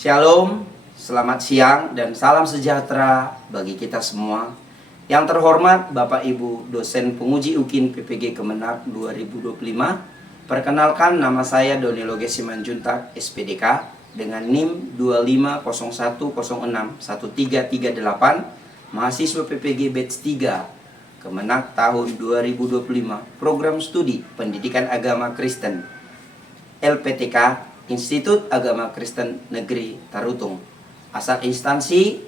Shalom, selamat siang dan salam sejahtera bagi kita semua. Yang terhormat Bapak Ibu dosen penguji UKIN PPG Kemenak 2025. Perkenalkan, nama saya Doni Loge Simanjuntak SPDK dengan NIM 2501061338, mahasiswa PPG batch 3 Kemenak tahun 2025, program studi Pendidikan Agama Kristen LPTK Institut Agama Kristen Negeri Tarutung. Asal instansi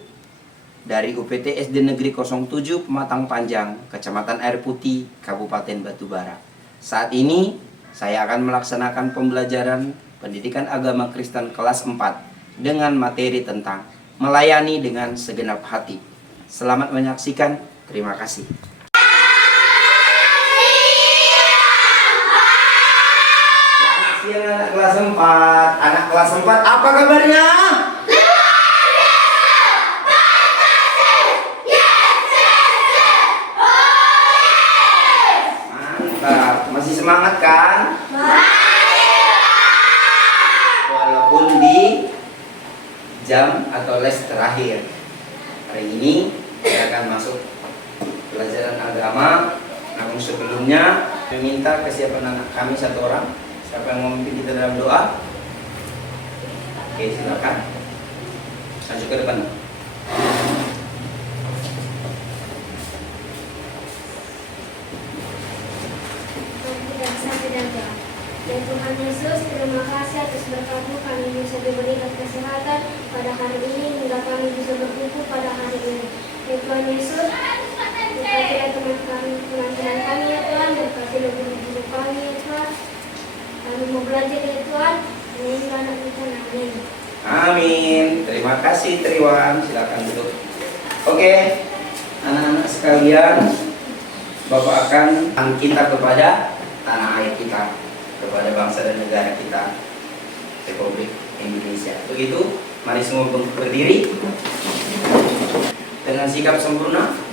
dari UPT SD Negeri 07 Pematang Panjang, Kecamatan Air Putih, Kabupaten Batubara. Saat ini saya akan melaksanakan pembelajaran Pendidikan Agama Kristen kelas 4 dengan materi tentang melayani dengan segenap hati. Selamat menyaksikan. Terima kasih. Anak kelas 4, anak kelas 4, apa kabarnya? Mantap, masih semangat kan? Walaupun di jam atau les terakhir. Hari ini kita akan masuk pelajaran agama. Namun sebelumnya meminta kesiapan anak kami satu orang. Siapa yang mau memimpin kita dalam doa? Oke, silakan. Maju ke depan. Ya Tuhan Yesus, terima kasih atas berkat-Mu kami bisa diberikan kesehatan pada hari ini hingga kami bisa berkumpul pada hari ini. Ya Tuhan Yesus, berkatilah teman-teman kami ya Tuhan, berkatilah guru-guru kami ya Tuhan. Kami mau belajar ya Tuhan, amin anak kita, amin. Amin. Terima kasih Triwan, silakan duduk. Oke, anak-anak sekalian, Bapak akan kita kepada tanah air kita, kepada bangsa dan negara kita, Republik Indonesia. Begitu, mari semua berdiri dengan sikap sempurna.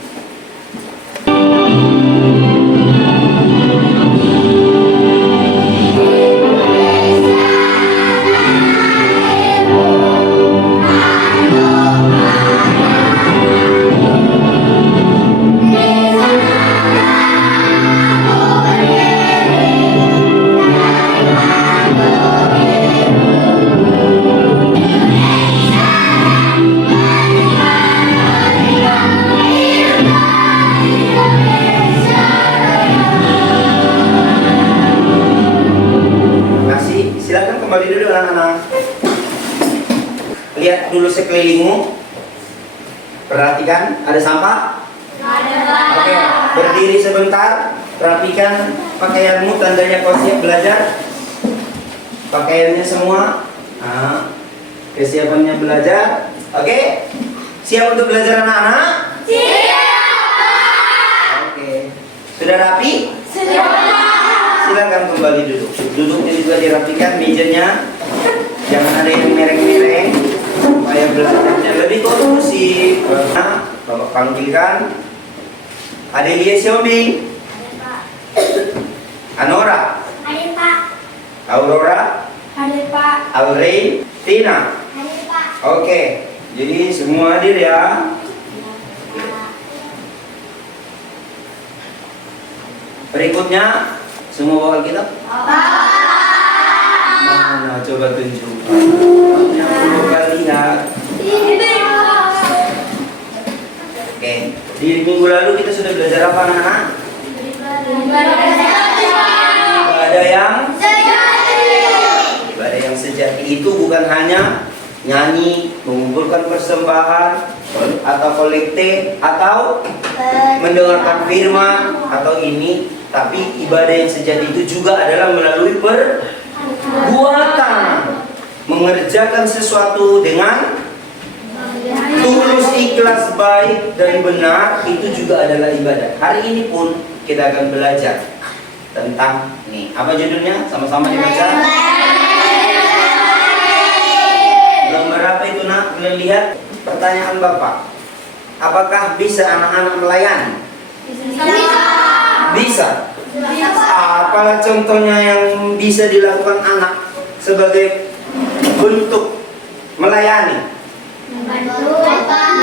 Kembali dulu anak-anak. Lihat dulu sekelilingmu. Perhatikan, ada sampah? Ada. Oke, berdiri sebentar. Perhatikan pakaianmu, tandanya kau siap belajar. Pakaiannya semua. Nah, kesiapannya belajar. Oke, siap untuk belajar anak-anak? Siap. Oke, sudah rapi? Siap. Silakan kembali duduk. Duduknya juga dirapikan, mejanya jangan ada yang mereng-mereng supaya belajarnya lebih kondusif. Nah, Bapak panggilkan Adelia Siombing, Anora, Ada Pak. Aurora, Ada Pak. Alrain, Tina. Ada Pak. Oke, jadi semua hadir ya. Berikutnya semua bawa Alkitab? Mana? Coba tunjukkan. Yang coba lihat. Oke, di minggu lalu kita sudah belajar apa anak-anak? Ibadah yang sejati itu bukan hanya nyanyi, mengumpulkan persembahan, atau kolekte, atau mendengarkan firman, atau ini. Tapi ibadah yang sejati itu juga adalah melalui perbuatan, mengerjakan sesuatu dengan tulus, ikhlas, baik, dan benar. Itu juga adalah ibadah. Hari ini pun kita akan belajar tentang nih, apa judulnya? Sama-sama dibaca. Gambar apa itu nak? Kalian lihat pertanyaan Bapak. Apakah bisa anak-anak melayani? Bisa. Apalah contohnya yang bisa dilakukan anak sebagai bentuk Melayani. Membantu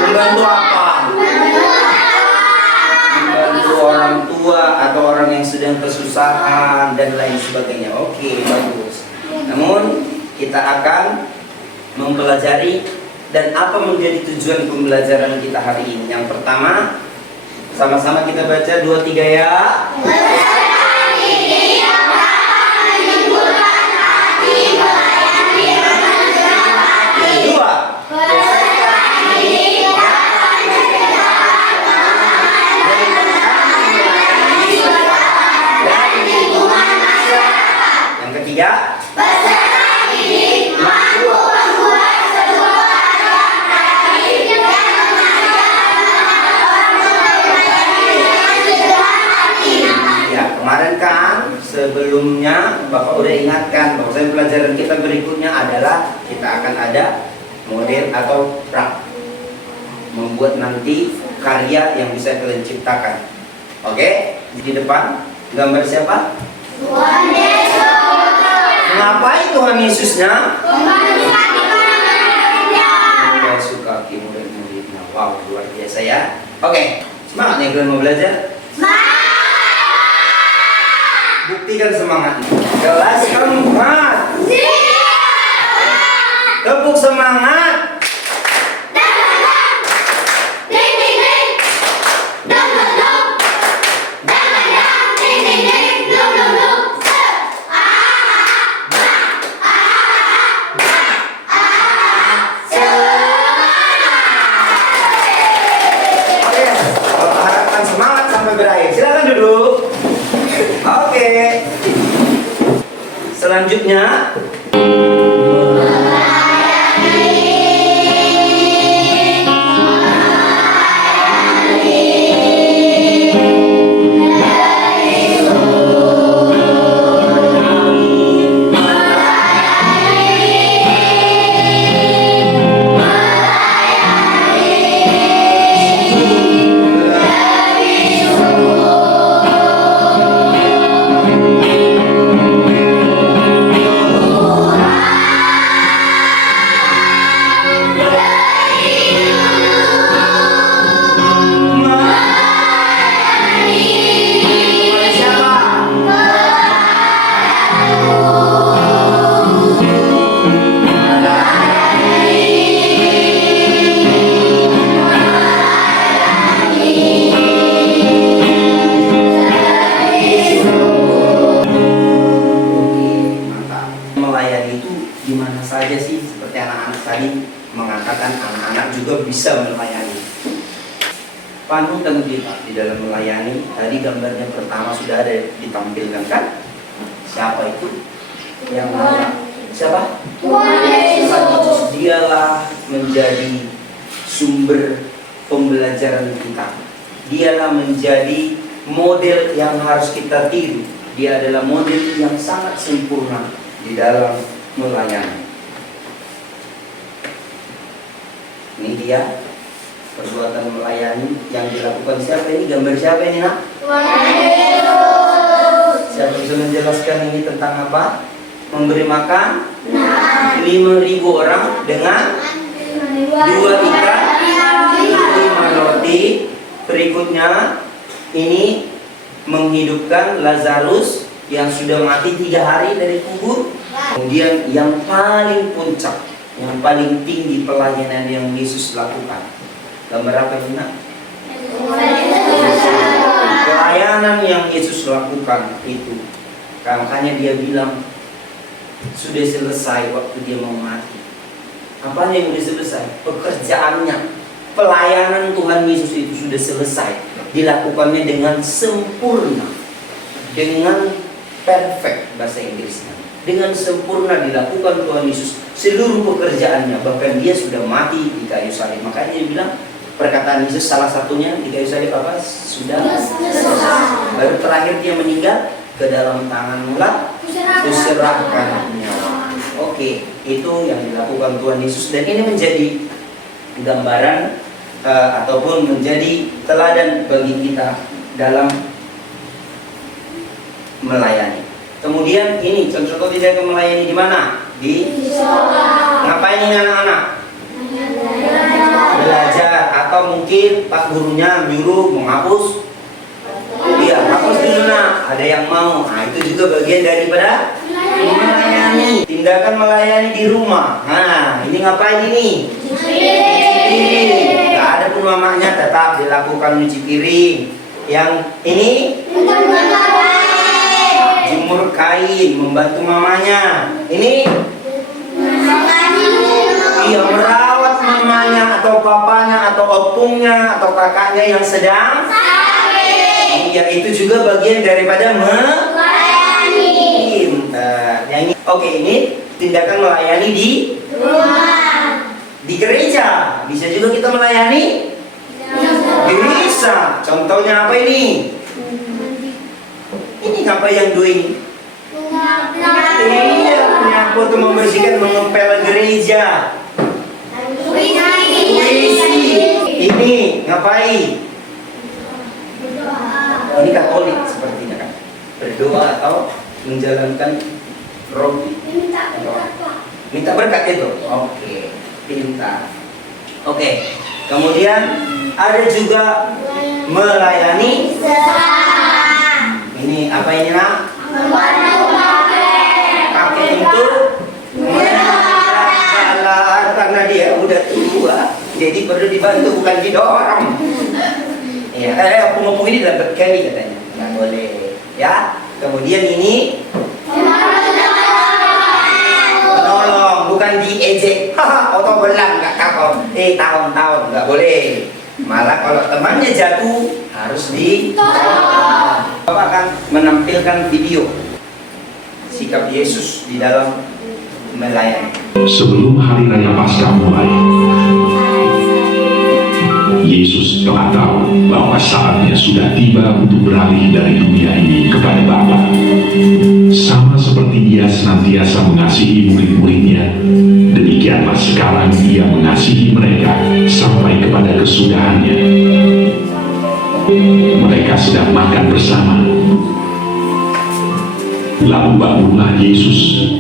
Membantu apa? Membantu orang tua atau orang yang sedang kesusahan dan lain sebagainya. Oke, bagus. Namun kita akan mempelajari dan apa menjadi tujuan pembelajaran kita hari ini. Yang pertama, sama-sama kita baca 2, 3 ya. Yang ketiga, ya kemarin kan sebelumnya Bapak udah ingatkan bahwa pelajaran kita berikutnya adalah kita akan ada model atau prak membuat nanti karya yang bisa kalian ciptakan. Oke, di depan gambar siapa? Tuhan Yesus. Ngapain Tuhan Yesusnya? Membantu Suka murid-muridnya. Wow, luar biasa ya. Oke, semangat nih kalian mau belajar? Buktikan semangatnya. Kelas keempat. Tepuk semangat. Oke, Bapak harapkan semangat sampai berakhir. Silakan duduk. Oke. Selanjutnya melayani itu di mana saja sih? Seperti anak-anak tadi mengatakan anak-anak juga bisa melayani. Panu tanggung Pak di dalam melayani. Tadi gambarnya pertama sudah ada ditampilkan kan? Siapa itu? Yang mana? Siapa? Tuhan Yesus. Tuhan Yesus. Dialah menjadi sumber pembelajaran kita. Dialah menjadi model yang harus kita tiru. Dia adalah model yang sangat sempurna di dalam melayani. Ini dia perbuatan melayani yang dilakukan siapa ini? Gambar siapa ini nak? Tuhan Yesus. Siapa bisa menjelaskan ini tentang apa? Memberi makan 5.000 orang dengan 2 ikan 5 roti. Berikutnya ini menghidupkan Lazarus yang sudah mati 3 hari dari kubur. Kemudian yang paling puncak, yang paling tinggi pelayanan yang Yesus lakukan. Gambar apa ini nak? Pelayanan yang Yesus lakukan itu, makanya dia bilang sudah selesai waktu dia mau mati. Apa yang sudah selesai? Pekerjaannya, pelayanan Tuhan Yesus itu sudah selesai. Dilakukannya dengan sempurna, dengan perfect bahasa Inggrisnya. Dengan sempurna dilakukan Tuhan Yesus seluruh pekerjaannya. Bahkan dia sudah mati di kayu salib. Makanya dia bilang perkataan Yesus salah satunya di kayu salib apa? Sudah selesai. Baru terakhir dia meninggal, ke dalam tangan-Mu kuserahkan nyawa. Oke, itu yang dilakukan Tuhan Yesus dan ini menjadi gambaran ataupun menjadi teladan bagi kita dalam melayani. Kemudian ini contoh kita melayani di mana? Di ngapain ini anak-anak? Belajar, atau mungkin pak gurunya nyuruh menghapus. Iya, hapus dulu nak. Ada yang mau. Nah, itu juga bagian daripada melayani. Tindakan melayani di rumah. Nah, ini ngapain ini? Gak ada pun mamanya, tetap dilakukan nyuci piring. Yang ini jemur kain, membantu mamanya. Ini iya, merawat mamanya atau papanya atau opungnya atau kakaknya yang sedang sakit. Iya, itu juga bagian daripada melayani. Yang ini, oke, ini tindakan melayani di rumah. Di gereja bisa juga kita melayani. Bisa. Contohnya apa ini? Ini apa yang dua ini? Iya, menyapu atau membersihkan, mengepel gereja. Puisi. Ini ngapain? Ini Katolik sepertinya kan? Berdoa atau menjalankan roh. Minta berkat itu. Oke, pintar. Oke. Kemudian ada juga melayani. Ini apa ini nak? Pakai untuk menjalan, karena dia udah tua, jadi perlu dibantu bukan didorong. Ya, opung-opung ini dapat kali katanya, nggak boleh. Ya, kemudian ini menolong, bukan diejek. Atau belang nggak kapal. Tahun-tahun nggak boleh. Malah kalau temannya jatuh harus ditolong. Bapak akan menampilkan video sikap Yesus di dalam melayani. Sebelum hari raya Paskah mulai, Yesus telah tahu bahwa saatnya sudah tiba untuk beralih dari dunia ini kepada Bapa. Sama seperti Dia senantiasa mengasihi murid-muridnya, demikianlah sekarang Dia mengasihi mereka sampai kepada kesudahannya. Mereka sedang makan bersama. Lalu bangunlah Yesus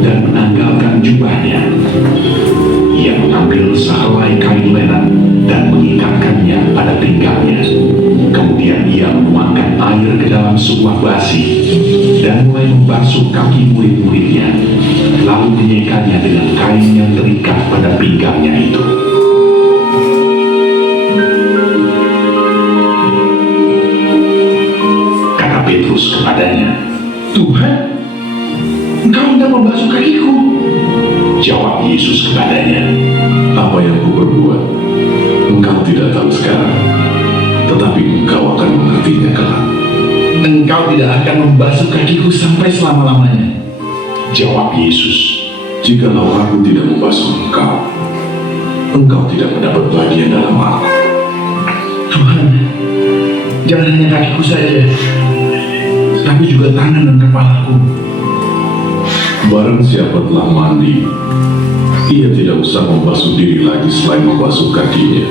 dan menanggalkan jubahnya. Ia mengambil sehelai kain lenan dan mengikatkannya pada pinggangnya. Kemudian ia menuangkan air ke dalam sebuah basi dan mulai membasuh kaki murid-muridnya, lalu menyekannya dengan kain yang terikat pada pinggangnya itu. Kata Petrus kepadanya, "Tuhan, Engkau hendak membasuh kakiku." Jawab Yesus kepadanya, "Apa yang kuperbuat, engkau tidak tahu sekarang, tetapi engkau akan mengertinya kelak." "Engkau tidak akan membasuh kakiku sampai selama-lamanya." Jawab Yesus, "Jikalau aku tidak membasuh engkau, engkau tidak mendapat bagian dalam aku." "Tuhan, jangan hanya kakiku saja, tapi juga tangan dan kepalaku." Barang siapa telah mandi, ia tidak usah membasuh diri lagi selain membasuh kakinya,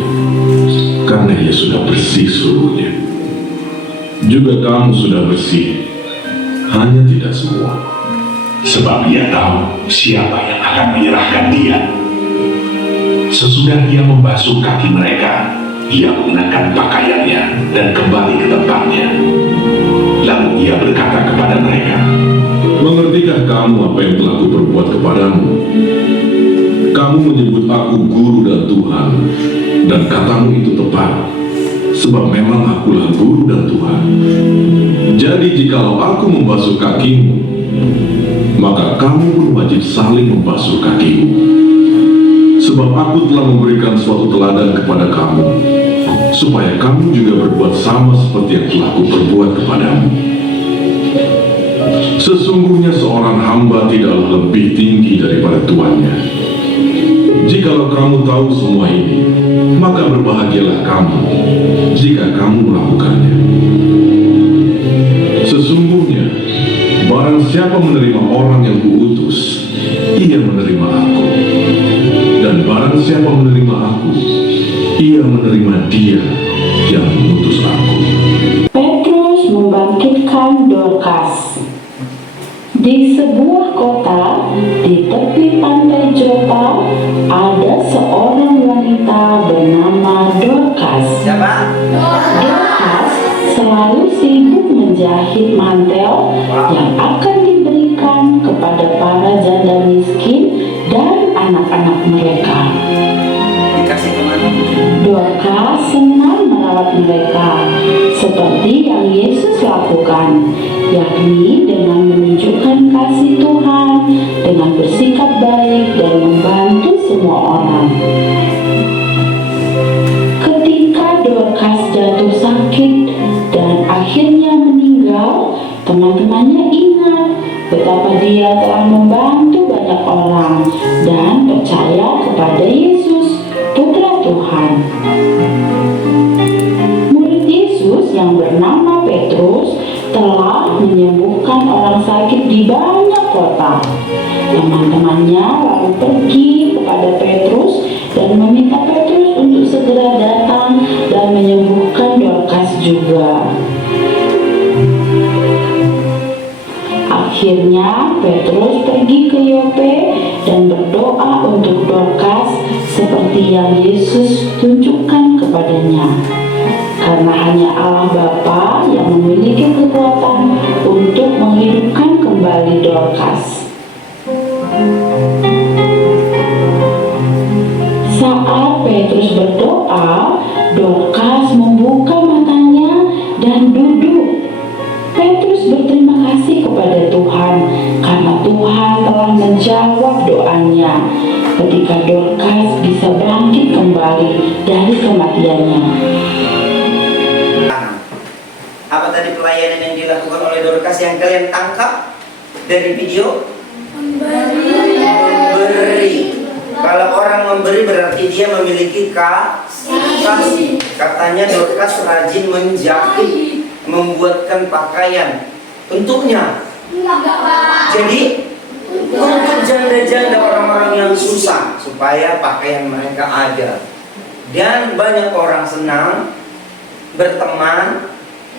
karena ia sudah bersih seluruhnya. Juga kamu sudah bersih, hanya tidak semua. Sebab ia tahu siapa yang akan menyerahkan dia. Sesudah ia membasuh kaki mereka, ia mengenakan pakaiannya dan kembali ke tempatnya. Lalu ia berkata kepada mereka, "Mengertikah kamu apa yang telah kuperbuat kepadamu? Kamu menyebut aku guru dan Tuhan, dan katamu itu tepat, sebab memang akulah guru dan Tuhan. Jadi jikalau aku membasuh kakimu, maka kamu pun wajib saling membasuh kakimu. Sebab aku telah memberikan suatu teladan kepada kamu, supaya kamu juga berbuat sama seperti yang telah kuperbuat kepadamu. Sesungguhnya seorang hamba tidaklah lebih tinggi daripada tuannya. Jikalau kamu tahu semua ini, maka berbahagialah kamu jika kamu melakukannya. Sesungguhnya, barang siapa menerima orang yang kuutus, ia menerima aku. Dan barang siapa menerima aku, ia menerima Dia yang mengutus aku." Petrus membangkitkan Dorcas. Di sebuah kota menjahit mantel yang akan diberikan kepada para janda miskin dan anak-anak mereka. Dikasih kemana? Dorcas senang merawat mereka seperti yang Yesus lakukan, yakni dengan menunjukkan kasih Tuhan, dengan bersikap baik dan membantu semua orang. Ketika Dorcas jatuh sakit dan akhirnya meninggal, teman-temannya ingat betapa dia telah membantu banyak orang dan percaya kepada Yesus, Putra Tuhan. Murid Yesus yang bernama Petrus telah menyembuhkan orang sakit di banyak kota. Teman-temannya lalu pergi kepada Petrus dan meminta Petrus untuk segera datang dan menyembuhkan Dorcas juga. Akhirnya Petrus pergi ke Yope dan berdoa untuk Dorcas seperti yang Yesus tunjukkan kepadanya. Karena hanya Allah Bapa yang memiliki kekuatan untuk menghidupkan kembali Dorcas. Saat Petrus berdoa, Dorcas membuka matanya dan duduk. Petrus berterima kasih kepada Tuhan karena Tuhan telah menjawab doanya ketika Dorcas bisa bangkit kembali dari kematiannya. Apa tadi pelayanan yang dilakukan oleh Dorcas yang kalian tangkap dari video? Memberi. Kalau orang memberi berarti dia memiliki kasih. Katanya Dorcas rajin menjahit, membuatkan pakaian untuknya. Jadi untuk janda-janda orang-orang yang susah supaya pakaian mereka ada. Dan banyak orang senang berteman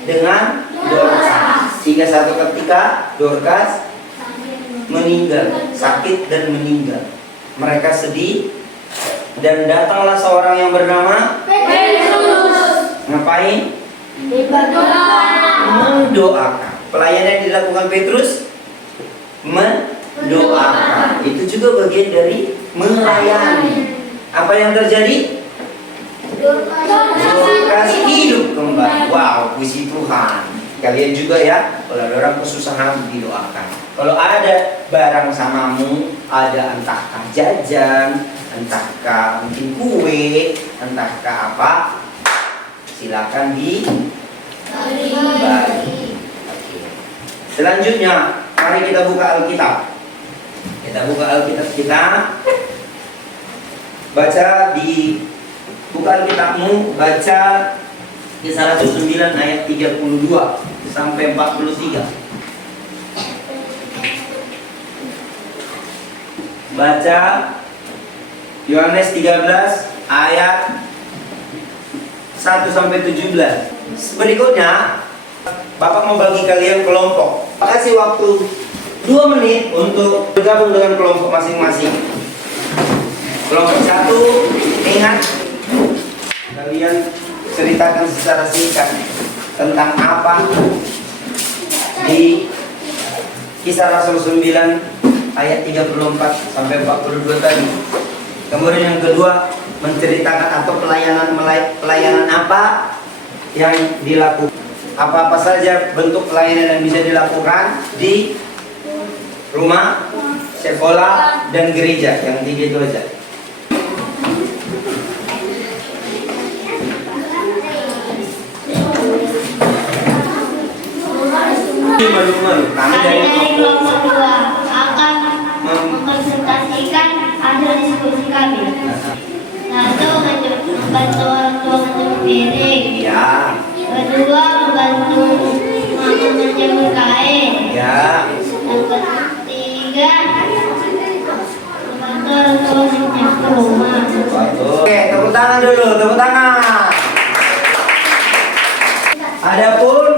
dengan Dorcas. Hingga satu ketika Dorcas meninggal, sakit dan meninggal. Mereka sedih dan datanglah seorang yang bernama Petrus. Ngapain? Mendoakan. Pelayanan yang dilakukan Petrus mendoakan. Itu juga bagian dari melayani. Apa yang terjadi? Dorcas hidup kembali. Wow, puji Tuhan. Kalian juga ya, kalau ada orang kesusahan didoakan. Kalau ada barang samamu, ada entahkah jajan, entahkah mungkin kue, entahkah apa, silakan dibagi. Oke. Selanjutnya, mari kita buka Alkitab. Kita buka Alkitab kita. Baca di buka Alkitabmu, baca Kisah Rasul 9 ayat 32 sampai 43. Baca Yohanes 13 ayat 1 sampai 17. Berikutnya Bapak mau bagi kalian kelompok. Kasih waktu 2 menit untuk bergabung dengan kelompok masing-masing. Kelompok 1, ingat kalian ceritakan secara singkat tentang apa di Kisah Rasul 9 ayat 34 sampai 42 tadi. Kemudian yang kedua, menceritakan atau pelayanan apa yang dilakukan. Apa-apa saja bentuk pelayanan yang bisa dilakukan di rumah, sekolah, dan gereja. Yang 3 itu aja. Malu-malu. Kami dari kelompok 2 akan mempresentasikan hasil diskusi kami. Satu, membantu orang tua mencuci piring. Ya. Kedua, membantu mama menjemur kain. Ya. Yang ketiga, membantu orang tua menyapu rumah. Oke, tepuk tangan dulu, tepuk tangan. Adapun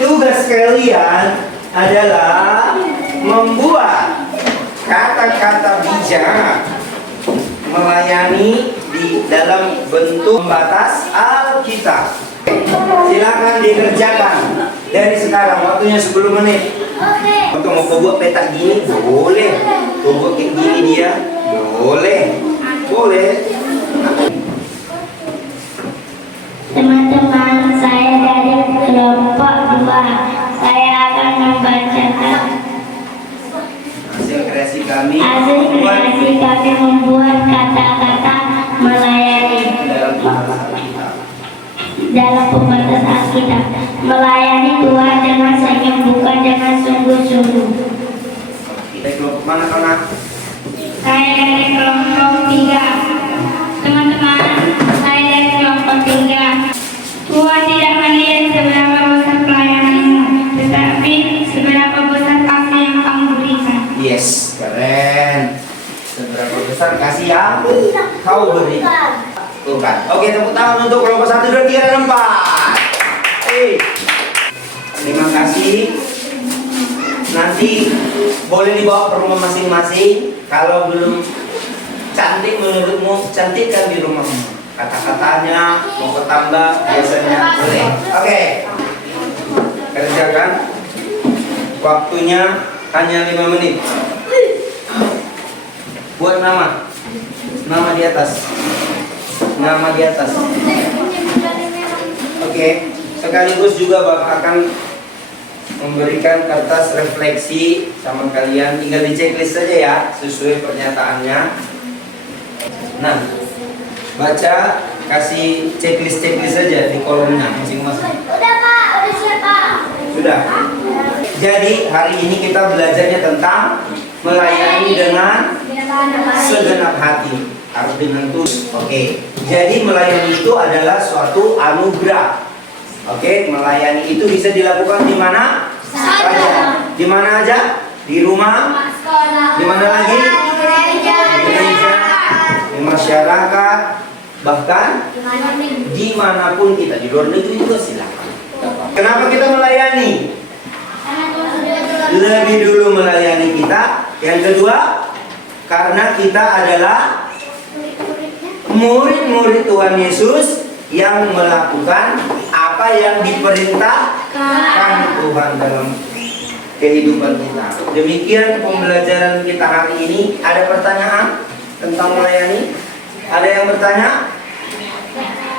tugas kalian adalah membuat kata-kata bijak melayani di dalam bentuk pembatas Alkitab. Silakan dikerjakan dari sekarang, waktunya 10 menit. Oke. Untuk mau buat peta gini boleh, buat kayak gini dia boleh, boleh. Teman-teman, saya dari kelompok 2. Saya akan membacakan Hasil kreasi kami hasil kreasi kami membuat kata-kata melayani dalam bahasa kita. dalam pembatas Alkitab. Melayani Tuhan dengan senyum, bukan dengan sungguh-sungguh. Kita kelompok mana kawan? Saya dari kelompok 3. Teman-teman, saya dari kelompok 3. Tuhan tidak melihat seberapa besar pelayananmu, tetapi seberapa besar kasih yang kamu berikan. Yes, keren. Seberapa besar kasih yang kau berikan. Bukan. Oke, tepuk tangan untuk kelompok 1, 2, 3, dan 4. Terima kasih. Nanti boleh dibawa ke rumah masing-masing. Kalau belum cantik menurutmu, cantikkan di rumahmu. Kata-katanya mau ketambah biasanya boleh. Oke. Kerjakan. Waktunya hanya 5 menit. Buat nama. Nama di atas. Nama di atas. Oke. Sekaligus juga Bapak akan memberikan kertas refleksi sama kalian. Tinggal di checklist saja ya, sesuai pernyataannya. Nah, baca, kasih checklist saja di kolomnya masing-masing. Udah Pak, udah siap Pak. Sudah. Jadi hari ini kita belajarnya tentang melayani dengan segenap hati, harus dengan tulus. Oke. Jadi melayani itu adalah suatu anugerah. Oke, melayani itu bisa dilakukan di mana saja. Di mana aja? Di rumah. Di mana lagi? Di gereja, di masyarakat, bahkan dimanapun kita, di luar negeri juga silakan. Kenapa kita melayani? Lebih dulu melayani kita. Yang kedua, karena kita adalah murid-murid Tuhan Yesus yang melakukan apa yang diperintahkan Tuhan dalam kehidupan kita. Demikian pembelajaran kita hari ini. Ada pertanyaan tentang melayani? Ada yang bertanya?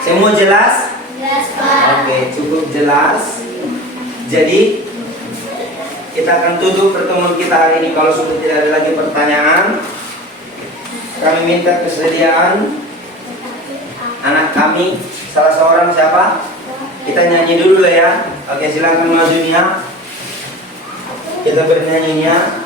Semua jelas? Oke, cukup jelas. Jadi kita akan tutup pertemuan kita hari ini. Kalau sudah tidak ada lagi pertanyaan, kami minta kesediaan anak kami, salah seorang siapa? Kita nyanyi dulu ya. Oke, silakan maju Nia. Kita bernyanyinya.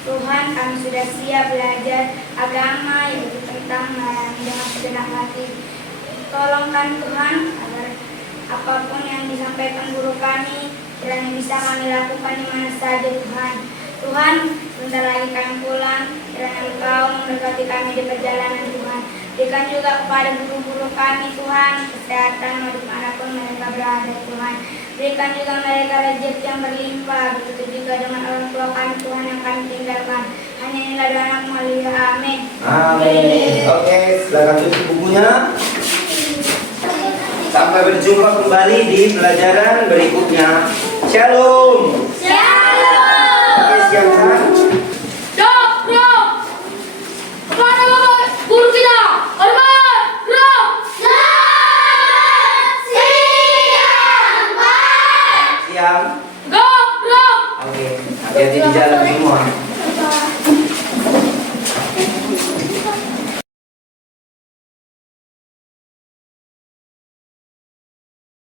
Tuhan, kami sudah siap belajar agama yaitu tentang melayani dengan segenap hati. Tolongkan Tuhan agar apapun yang disampaikan guru kami kiranya bisa kami lakukan di mana saja Tuhan. Tuhan, sebentar lagi kami pulang, kiranya Engkau memberkati kami di perjalanan Tuhan. Berikan juga kepada guru-guru kami Tuhan kesehatan dimanapun mereka berada Tuhan. Berikan juga mereka rezeki yang berlimpah, begitu juga dengan orang tua kami Tuhan yang kami tinggalkan. Hanya inilah doa anakmu, haleluya, amin. Amin. Oke, silakan tutup bukunya. Sampai berjumpa kembali di pelajaran berikutnya. Shalom. Shalom. Oke, siap-siap. Dok, dok. Kepada Bapak guru kita. Hormat, dok. Siang, Pak. Siap. Dok, dok. Oke, hati-hati di jalan semua.